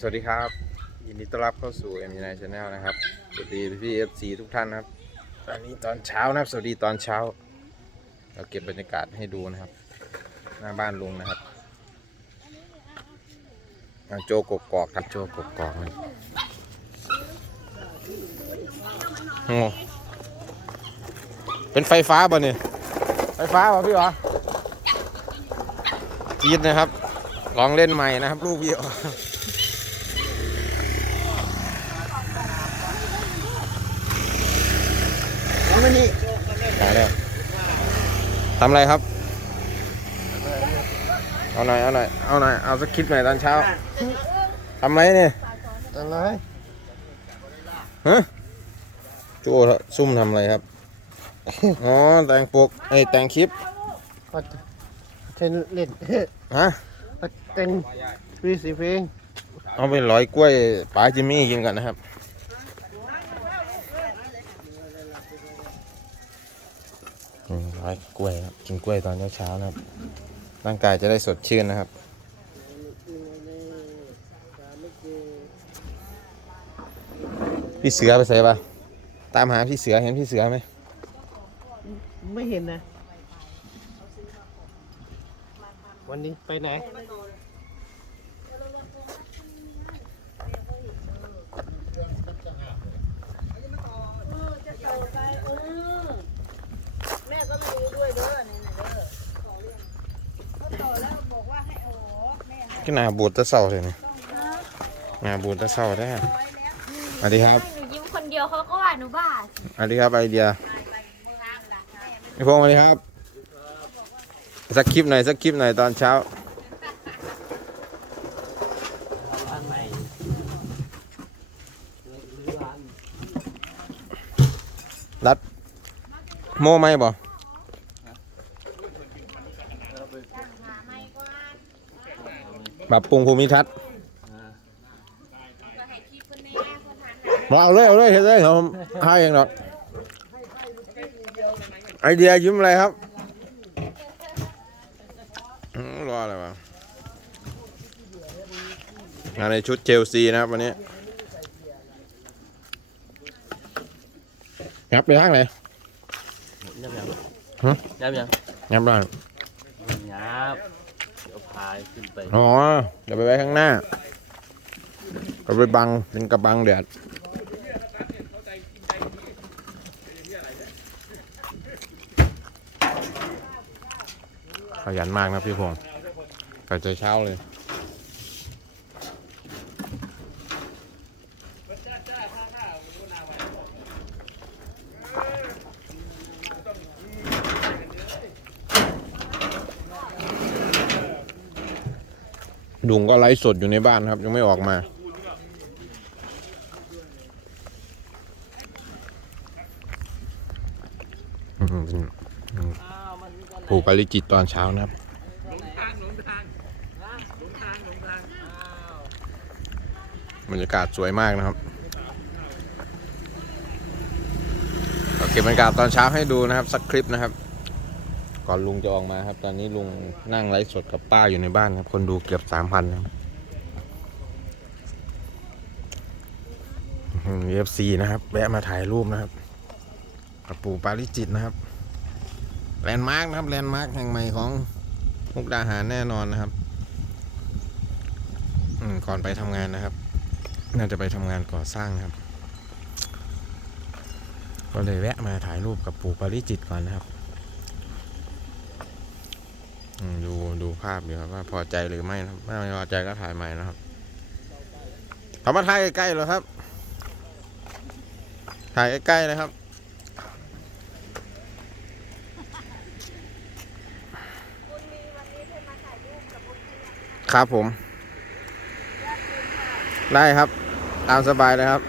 สวัสดีครับ ยินดีต้อนรับเข้าสู่ m อ็ม n Channel นะครับ สวัสดีพี่เอฟซีทุกท่านนะครับ ตอนนี้ตอนเช้านะครับ สวัสดีตอนเช้า เราเก็บบรรยากาศให้ดูนะครับ หน้าบ้านลุงนะครับอ่าโจกกอกครับโจกกอกนะโอ้เป็นไฟฟ้าป่ะเนี่ยไฟฟ้าป่ะพี่หรอจี๊ดนะครับ ลองเล่นใหม่นะครับ ลูกพี่อ๋อ เอามานี่ ได้แล้ว ทำอะไรครับ เอาหน่อย เอาหน่อย เอาหน่อย เอาสักคลิปหน่อยตอนเช้าทำอะไรเนี่ยอะไรฮะจูโอซุ่มทำอะไรครับ อ๋อ แต่งปกไอ้ยแต่งคลิปปัดเทนเล่นฮะปัดเต้นวีสีเพลงเอาไปร้อยกล้วยป๋าจิมมี่กินกันนะครับ้อยกล้วยครับกินกล้วยตอนเช้าๆนะครับ ร่างกายจะได้สดชื่นนะครับ พี่เสือไปใส่ปะตามหาพี่เสือเห็นพี่เสือไหมไม่เห็นนะ วันนี้ไปไหน แม่ก็ไม่รู้ด้วยเด้อนี่นะเด้อขอเรียนเขาโตแล้วบอกว่าให้โอ้โหแม่ให้ ก็หนาบูดตะเศร้าเลยนี่หนาบูดตะเศร้าได้สวัสดีครับหนูยิ้มคนเดียวเขาก็ว่าหนูบ้าสวัสดีครับไอเดียพี่พงศ์สวัสดีครับสักคลิปหน่อยสักคลิปหน่อยตอนเช้ารัดโม่ไหมบ่ ปรับปรุงภูมิทัศน์มาเอาเลยเอาเลยเห็นเลยผมให้เองหรอกไอเดียยิ้มอะไรครับอืมรออะไรวะงานในชุดเชลซีนะครับวันนี้งับไปทางไหนยับยังฮะยับยังงับบ้าน ยับเดี๋ยวพาย ขึ้นไปอ๋อเดี๋ยวไปไว้ข้างหน้าก็ไปบังเป็นกระบังแดดขยันมากนะพี่พงศ์กใจเช้าเลย ดุงก็ไลฟ์สดอยู่ในบ้านครับ ยังไม่ออกมาอืมอืมผูกปาริจิตตอนเช้านะครับบรรยากาศสวยมากนะครับเราเก็บบรรยากาศตอนเช้าให้ดูนะครับ สักคลิปนะครับ ก่อนลุงจะออกมาครับ ตอนนี้ลุงนั่งไลฟ์สดกับป้าอยู่ในบ้านครับ คนดูเกือบสามพันครับเอฟซีนะครับ แวะมาถ่ายรูปนะครับกับปู่ปาริจิตนะครับ แลนด์มาร์กนะครับ แลนด์มาร์กแห่งใหม่ของมุกดาหารแน่นอนนะครับก่อนไปทำงานนะครับ น่าจะไปทำงานก่อสร้างนะครับ ก็เลยแวะมาถ่ายรูปกับปู่ปาริจิตก่อนนะครับ ดูดูภาพอยู่ครับว่าพอใจหรือไม่นะครับถ้าไม่พอใจก็ถ่ายใหม่นะครับเอามาถ่ายใกล้ๆเหรอครับ ถ่ายใกล้ๆนะครับครับผม ได้ครับ ตามสบายเลยครับ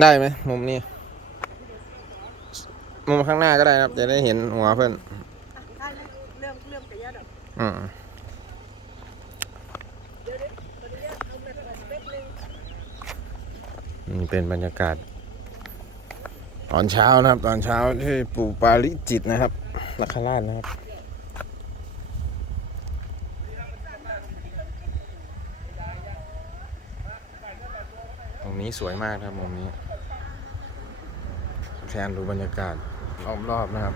ได้ไหมมุมนี้ มุมข้างหน้าก็ได้นะครับ จะได้เห็นหัวเพื่อนถ้าเรื่องเรื่องกระยะดอกอืมเดี๋ยวเดี๋ยวเดี๋ยวเอาแบบเป๊กนึงนี่เป็นบรรยากาศ ตอนเช้านะครับ ตอนเช้าที่ปู่ปาริจิตนะครับนักราชนะครับ นี้สวยมากครับมุมนี้แทนดูบรรยากาศรอบๆนะครับ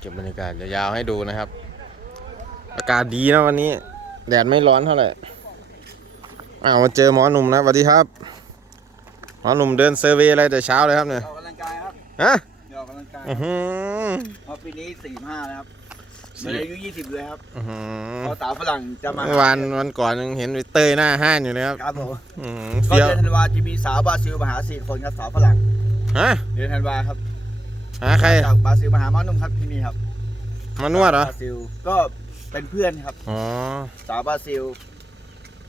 เก็บบรรยากาศยาวๆให้ดูนะครับ อากาศดีนะวันนี้ แดดไม่ร้อนเท่าไหร่อ้าวมาเจอหมอหนุ่มนะสวัสดีครับ หมอหนุ่มเดินเซอร์เวย์อะไรแต่เช้าเลยครับเนี่ย ฮะเดี๋ยวออกกำลังกายอือหือเพราะปีนี้สี่ห้าแล้วครับเหมือนอายุยี่สิบเลยครับอื้อหือพอสาวฝรั่งจะมาเมื่อวานวันก่อนยังเห็นไปเต้ยหน้าห้านอยู่เลยครับครับผมอื้อหือก็เฟี้ยวเดือนธันวาจะมีสาวบราซิลมาหาสี่คนครับสาวฝรั่งฮะเดือนธันวาครับหาใครจากบราซิลมาหาหมอหนุ่มครับที่นี่ครับมานวดเหรอบราซิลก็เป็นเพื่อนครับ อ๋อ สาวบราซิล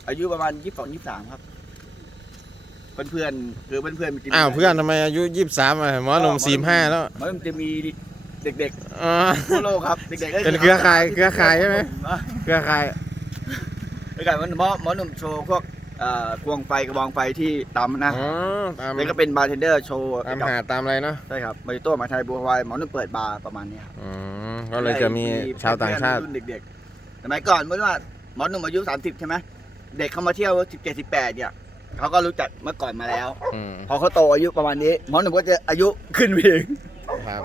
อายุประมาณยี่สิบสองยี่สิบสามครับ เพื่อนๆคือเพื่อนๆมีกิอ้าวเพื่อนทำไมอายุยี่สิบสามอะหมอหนุ่มสี่ห้าแล้วหมอหนุ่มจะมีเด็กอ๋อๆทั่วโลกครับเด็กๆก็เป็นเครือข่ายเครือข่ายใช่ไหมเครือข่าย เครือข่ายหมอหนุ่มหมอหนุ่มโชว์พวกเอ่อควงไฟกระบองไฟที่ตามนะอ๋อตามแล้วก็เป็นบาร์เทนเดอร์โชว์ตามหาดตามอะไรเนาะใช่ครับมาริโต้หมาไทยบัวฮาวายหมอนุ่มเปิดบาร์ประมาณนี้ครับ อืมก็เลยจะมีชาวต่างชาติ รุ่นเด็กๆสมัยก่อนเมื่อว่าหมอหนุ่มอายุ 30 ใช่ไหมเด็กเขามาเที่ยว 17 18เนี่ย เขาก็รู้จักเมื่อก่อนมาแล้ว อืมพอเขาโตอายุประมาณนี้หมอหนุ่มก็จะอายุขึ้นไปเองครับ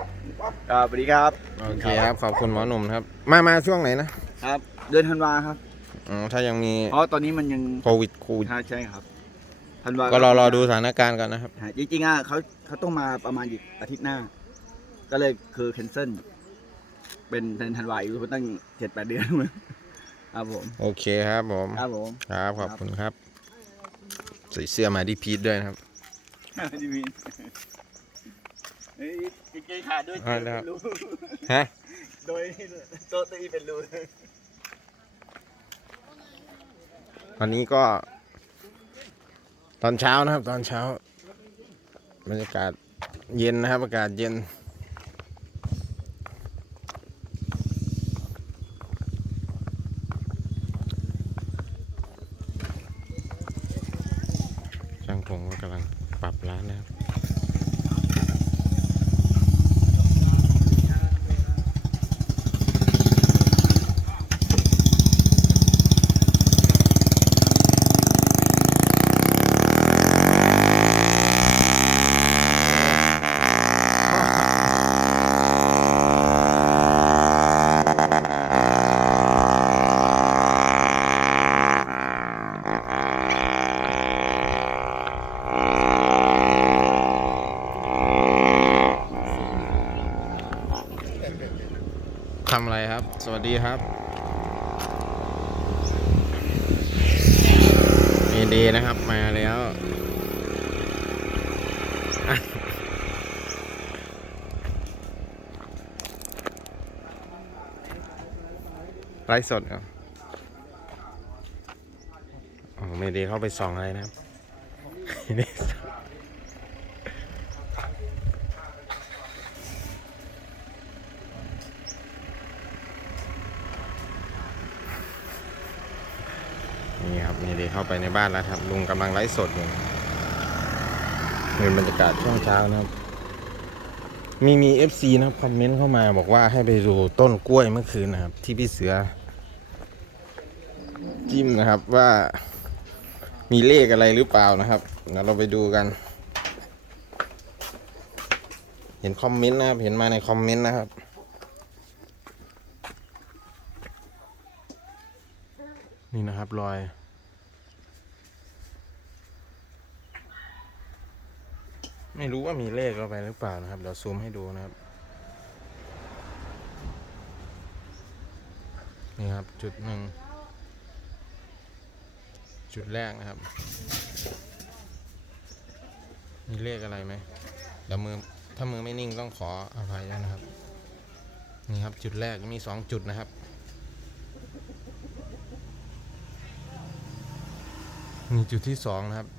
ครับสวัสดีครับโอเคครับขอบคุณหมอหนุ่มครับ มามาช่วงไหนนะครับ เดือนธันวาครับอ๋อถ้ายังมีเพราะตอนนี้มันยังโควิดโควิดใช่ใช่ครับธันวาก็รอรอดูสถานการณ์ก่อนนะครับ ฮะจริงๆอะเขาเขาต้องมาประมาณอีกอาทิตย์หน้า ก็เลยคือแคนเซิลเป็นเดือนธันวาอยู่ตั้งเจ็ดแปดเดือนครับผมโอเคครับผม ครับผม ครับขอบคุณครับ ใส่เสื้อมาดีพีทด้วยนะครับดีมีเฮ้ยเกงขาดด้วยอ่าครับเป็นรูฮะโดยโต๊ะตีเป็นรูวันนี้ก็ ตอนเช้านะครับ ตอนเช้าบรรยากาศเย็นนะครับ อากาศเย็น ช่างคงก็กำลัง ปรับร้านนะครับ ทำอะไรครับ สวัสดีครับ เอเดนะครับมาแล้วไลฟ์สดครับโอ้ไม่ดีเข้าไปส่องอะไรนะครับ ไม่ได้ส่องนี่ครับไม่ได้ เข้าไปในบ้านแล้วครับ ลุงกำลังไลฟ์สดอยู่เป็นบรรยากาศช่วงเช้านะครับ มีมี FC นะครับคอมเมนต์เข้ามาบอกว่าให้ไปดูต้นกล้วยเมื่อคืนนะครับ ที่พี่เสือ จิ้มนะครับว่ามีเลขอะไรหรือเปล่านะครับเดี๋ยวเราไปดูกัน เห็นคอมเมนต์นะครับ เห็นมาในคอมเมนต์นะครับนี่นะครับรอย ไม่รู้ว่ามีเลขเข้าไปหรือเปล่านะครับ เดี๋ยวซูมให้ดูนะครับ นี่ครับจุดหนึ่ง จุดแรกนะครับ มีเลขอะไรไหมเดี๋ยวมือถ้ามือไม่นิ่งต้องขออภัยด้วยนะครับ นี่ครับจุดแรกมีสองจุดนะครับนี่จุดที่สองนะครับ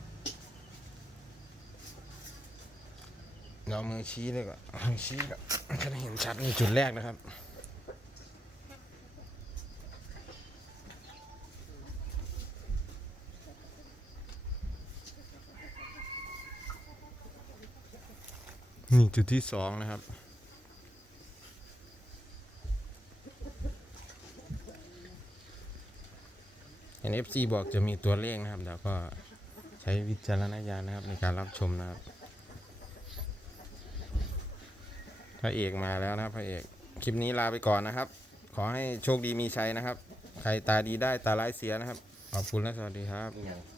เดี๋ยวเอามือชี้เลยก่อนเอามือชี้ก่อนจะได้เห็นชัดนี่จุดแรกนะครับนี่จุดที่สองนะครับ เห็น FC บอกจะมีตัวเลขนะครับเดี๋ยวก็ใช้วิจารณญาณนะครับในการรับชมนะครับ พระเอกมาแล้วนะพระเอก คลิปนี้ลาไปก่อนนะครับ ขอให้โชคดีมีชัยนะครับ ใครตาดีได้ตาร้ายเสียนะครับ ขอบคุณและสวัสดีครับ